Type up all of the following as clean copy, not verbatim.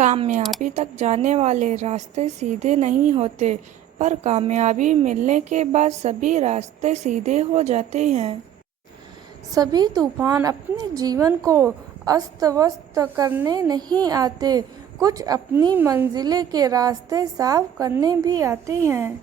कामयाबी तक जाने वाले रास्ते सीधे नहीं होते, पर कामयाबी मिलने के बाद सभी रास्ते सीधे हो जाते हैं। सभी तूफान अपने जीवन को अस्त व्यस्त करने नहीं आते, कुछ अपनी मंजिल के रास्ते साफ करने भी आते हैं।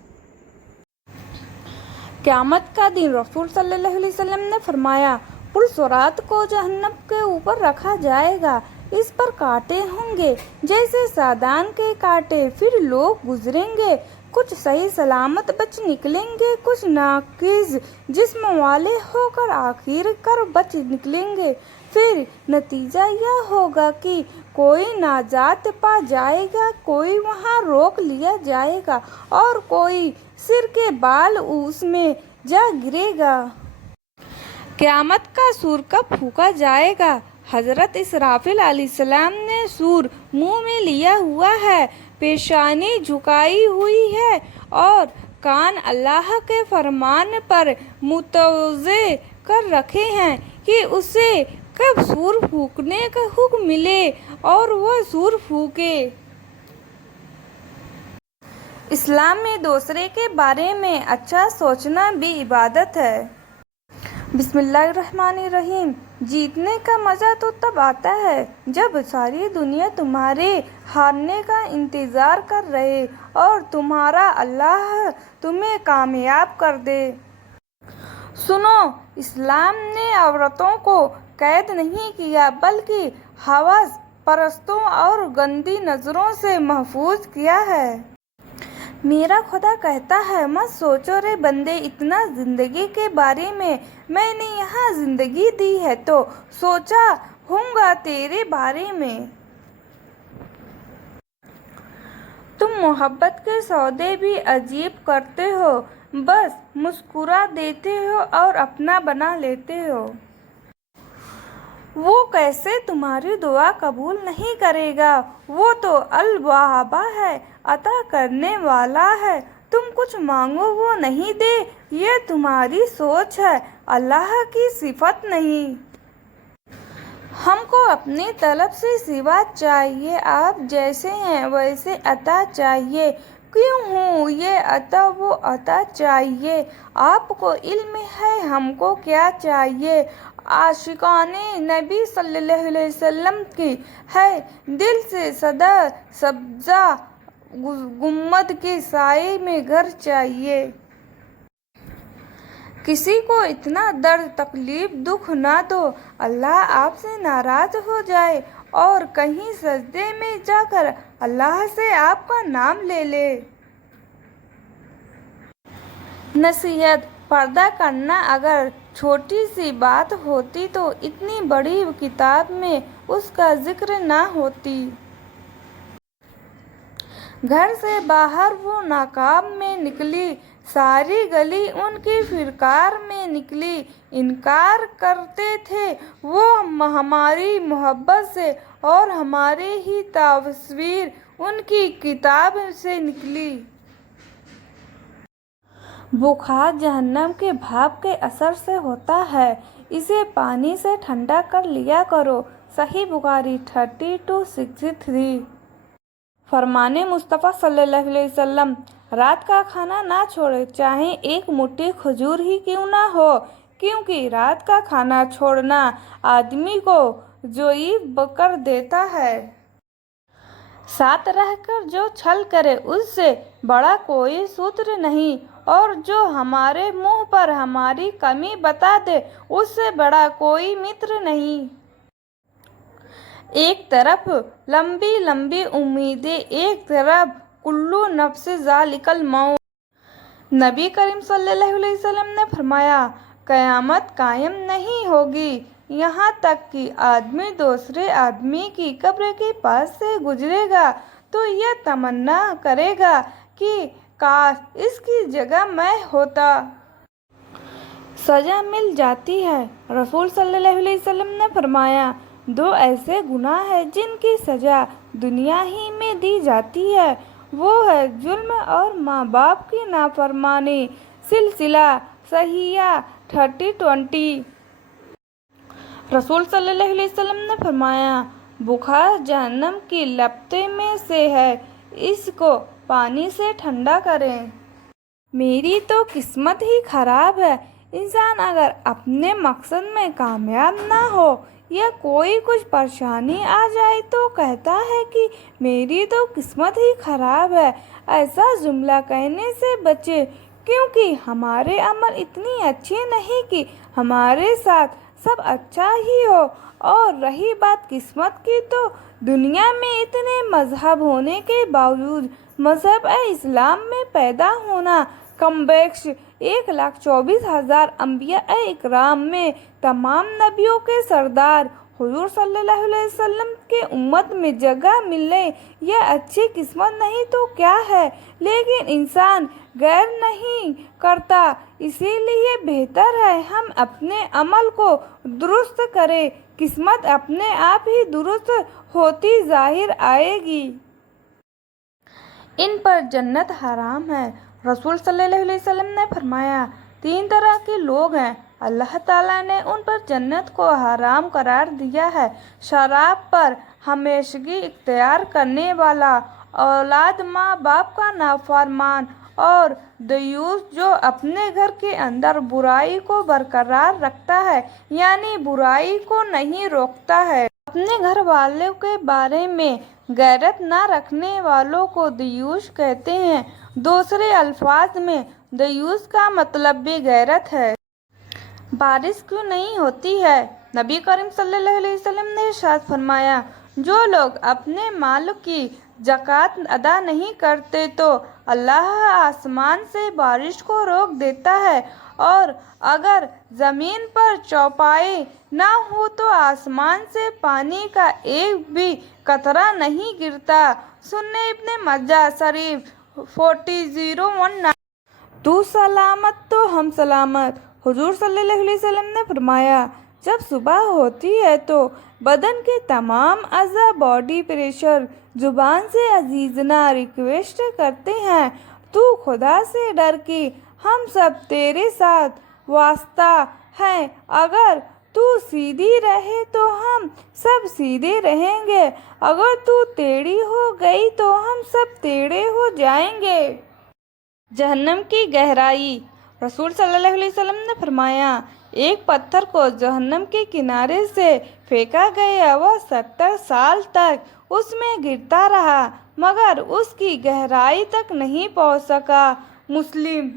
क़यामत का दिन रसूल सल्लल्लाहु अलैहि वसल्लम ने फरमाया, पुल सिरात को जहन्नम के ऊपर रखा जाएगा। इस पर कांटे होंगे जैसे सादान के कांटे। फिर लोग गुजरेंगे, कुछ सही सलामत बच निकलेंगे, कुछ नाकिस जिस्म वाले होकर आखिरकार बच निकलेंगे। फिर नतीजा यह होगा कि कोई नाजात पा जाएगा, कोई वहां रोक लिया जाएगा और कोई सिर के बाल उसमें जा गिरेगा। क़यामत का सूर कब फूंका जाएगा? हजरत इसराफिल अलैहिस्सलाम ने सूर मुंह में लिया हुआ है, पेशानी झुकाई हुई है और कान अल्लाह के फरमान पर मुतवज्जे कर रखे हैं कि उसे कब सूर फूंकने का हुक्म मिले और वह सूर फूंके। इस्लाम में दूसरे के बारे में अच्छा सोचना भी इबादत है। बिस्मिल्लाहिर्रहमानिर्रहीम। जीतने का मज़ा तो तब आता है जब सारी दुनिया तुम्हारे हारने का इंतज़ार कर रहे और तुम्हारा अल्लाह तुम्हें कामयाब कर दे। सुनो, इस्लाम ने औरतों को कैद नहीं किया, बल्कि हवस परस्तों और गंदी नज़रों से महफूज किया है। मेरा खुदा कहता है, मत सोचो रे बंदे इतना जिंदगी के बारे में। मैंने यहाँ जिंदगी दी है तो सोचा होगा तेरे बारे में। तुम मोहब्बत के सौदे भी अजीब करते हो, बस मुस्कुरा देते हो और अपना बना लेते हो। वो कैसे तुम्हारी दुआ कबूल नहीं करेगा? वो तो अल-वहाबा है, अता करने वाला है। तुम कुछ मांगो वो नहीं दे, ये तुम्हारी सोच है, अल्लाह की सिफत नहीं। हमको अपनी तलब से सिवा चाहिए, आप जैसे हैं वैसे अता चाहिए। क्यों हूँ ये अता वो अता चाहिए। आपको इल्म है, हमको क्या चाहिए। आशिकाने नबी सल्लल्लाहु अलैहि वसल्लम की है दिल से सदा सब्जा गुम्मद के साए में घर चाहिए। किसी को इतना दर्द तकलीफ दुख ना दो, अल्लाह आपसे नाराज हो जाए और कहीं सजदे में जाकर अल्लाह से आपका नाम ले ले। नसीहत, पर्दा करना अगर छोटी सी बात होती तो इतनी बड़ी किताब में उसका जिक्र ना होती। घर से बाहर वो नकाब में निकली, सारी गली उनकी फिरकार में निकली। इनकार करते थे वो हमारी मोहब्बत से और हमारे ही तस्वीर उनकी किताब से निकली। बुखार जहन्नम के भाप के असर से होता है, इसे पानी से ठंडा कर लिया करो। सही बुखारी 3263। फरमाने मुस्तफ़ा सल्लल्लाहु अलैहि वसल्लम, रात का खाना ना छोड़े, चाहे एक मुट्ठी खजूर ही क्यों ना हो, क्योंकि रात का खाना छोड़ना आदमी को ज़ईफ़ कर देता है। साथ रहकर जो छल करे उससे बड़ा कोई सूत्र नहीं, और जो हमारे मुंह पर हमारी कमी बता दे उससे बड़ा कोई मित्र नहीं। एक तरफ लंबी लंबी उम्मीदें, एक तरफ कुल्लू नफ्स ज़ालिकल मौत। नबी करीम सल्लल्लाहु अलैहि वसल्लम ने फरमाया, क़यामत कायम नहीं होगी यहाँ तक कि आदमी दूसरे आदमी की कब्र के पास से गुजरेगा तो यह तमन्ना करेगा कि काश इसकी जगह मैं होता। सजा मिल जाती है। रसूल सल्लल्लाहु अलैहि वसल्लम ने फरमाया, दो ऐसे गुनाह हैं जिनकी सजा दुनिया ही में दी जाती है, वो है जुल्म और माँ बाप की नाफरमानी। सिलसिला सहिया 3020। रसूल सल्लल्लाहु अलैहि वसल्लम ने फरमाया, बुखार जहन्नम की लपटे में से है, इसको पानी से ठंडा करें। मेरी तो किस्मत ही खराब है। इंसान अगर अपने मकसद में कामयाब ना हो या कोई कुछ परेशानी आ जाए तो कहता है कि मेरी तो किस्मत ही खराब है। ऐसा जुमला कहने से बचे, क्योंकि हमारे अमल इतनी अच्छी नहीं कि हमारे साथ सब अच्छा ही हो। और रही बात किस्मत की, तो दुनिया में इतने मजहब होने के बावजूद मजहब इस्लाम में पैदा होना कमबख्श 1,24,000 अंबिया इकराम में तमाम नबियों के सरदार हुजूर सल्लल्लाहु अलैहि वसल्लम के उम्मत में जगह मिलने यह अच्छी किस्मत नहीं तो क्या है। लेकिन इंसान गैर नहीं करता, इसीलिए बेहतर है हम अपने अमल को दुरुस्त करें। किस्मत अपने आप ही दुरुस्त होती जाहिर आएगी। इन पर जन्नत हराम है। रसूल सल्लल्लाहु अलैहि वसल्लम ने फरमाया, 3 तरह के लोग हैं, अल्लाह ताला ने उन पर जन्नत को हराम करार दिया है। शराब पर हमेशगी इख्तियार करने वाला, औलाद माँ बाप का नाफरमान, और दयूस जो अपने घर के अंदर बुराई को बरकरार रखता है, यानी बुराई को नहीं रोकता है। अपने घर वालों के बारे में गैरत ना रखने वालों को दयूस कहते हैं। दूसरे अल्फाज में दयूस का मतलब भी गैरत है। बारिश क्यों नहीं होती है? नबी करीम सल्लल्लाहु अलैहि वसल्लम ने इरशाद फरमाया, जो लोग अपने माल की ज़कात अदा नहीं करते तो अल्लाह आसमान से बारिश को रोक देता है, और अगर ज़मीन पर चौपाई ना हो तो आसमान से पानी का एक भी कतरा नहीं गिरता। सुन्ने इब्ने मज्जा शरीफ 4019। तू सलामत तो हम सलामत। हुजूर सल्लल्लाहु अलैहि वसल्लम ने फरमाया, जब सुबह होती है तो बदन के तमाम अज़ा बॉडी प्रेशर जुबान से अजीजना रिक्वेस्ट करते हैं, तू खुदा से डर कि हम सब तेरे साथ वास्ता हैं। अगर तू सीधी रहे तो हम सब सीधे रहेंगे, अगर तू टेढ़ी हो गई तो हम सब टेढ़े हो जाएंगे। जहन्नम की गहराई। रसूल सल्लल्लाहु अलैहि वसल्लम ने फरमाया, एक पत्थर को जहन्नम के किनारे से फेंका गया, वह 70 साल तक उसमें गिरता रहा मगर उसकी गहराई तक नहीं पहुंच सका। मुस्लिम।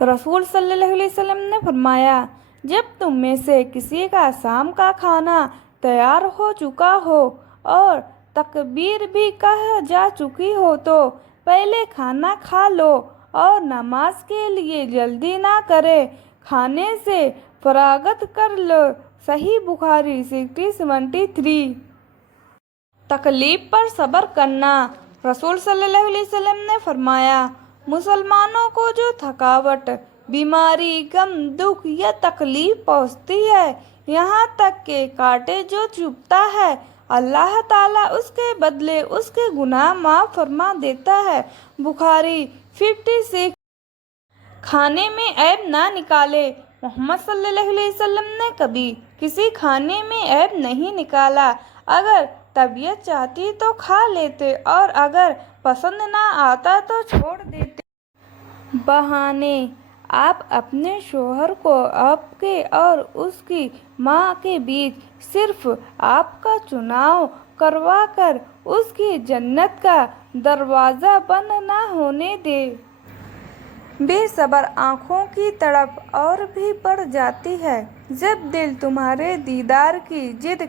रसूल सल्लल्लाहु अलैहि वसल्लम ने फरमाया, जब तुम में से किसी का शाम का खाना तैयार हो चुका हो और तकबीर भी कह जा चुकी हो तो पहले खाना खा लो और नमाज के लिए जल्दी ना करे, खाने से फरागत कर लो। सही बुखारी 6073। तकलीफ पर सब्र करना। रसूल सल्लल्लाहु अलैहि वसल्लम ने फरमाया, मुसलमानों को जो थकावट, बीमारी, गम, दुख या तकलीफ पहुँचती है, यहाँ तक के कांटे जो चुभता है, अल्लाह ताला उसके बदले उसके गुनाह माफ़ फरमा देता है। बुखारी 56। खाने में ऐब ना निकाले। मोहम्मद सल्लल्लाहु अलैहि वसल्लम ने कभी किसी खाने में ऐब नहीं निकाला। अगर तबीयत चाहती तो खा लेते और अगर पसंद ना आता तो छोड़ देते। बहाने। आप अपने शोहर को आपके और उसकी माँ के बीच सिर्फ आपका चुनाव करवाकर उसकी जन्नत का दरवाज़ा बंद ना होने दे। बेसब्र आँखों की तड़प और भी बढ़ जाती है जब दिल तुम्हारे दीदार की जिद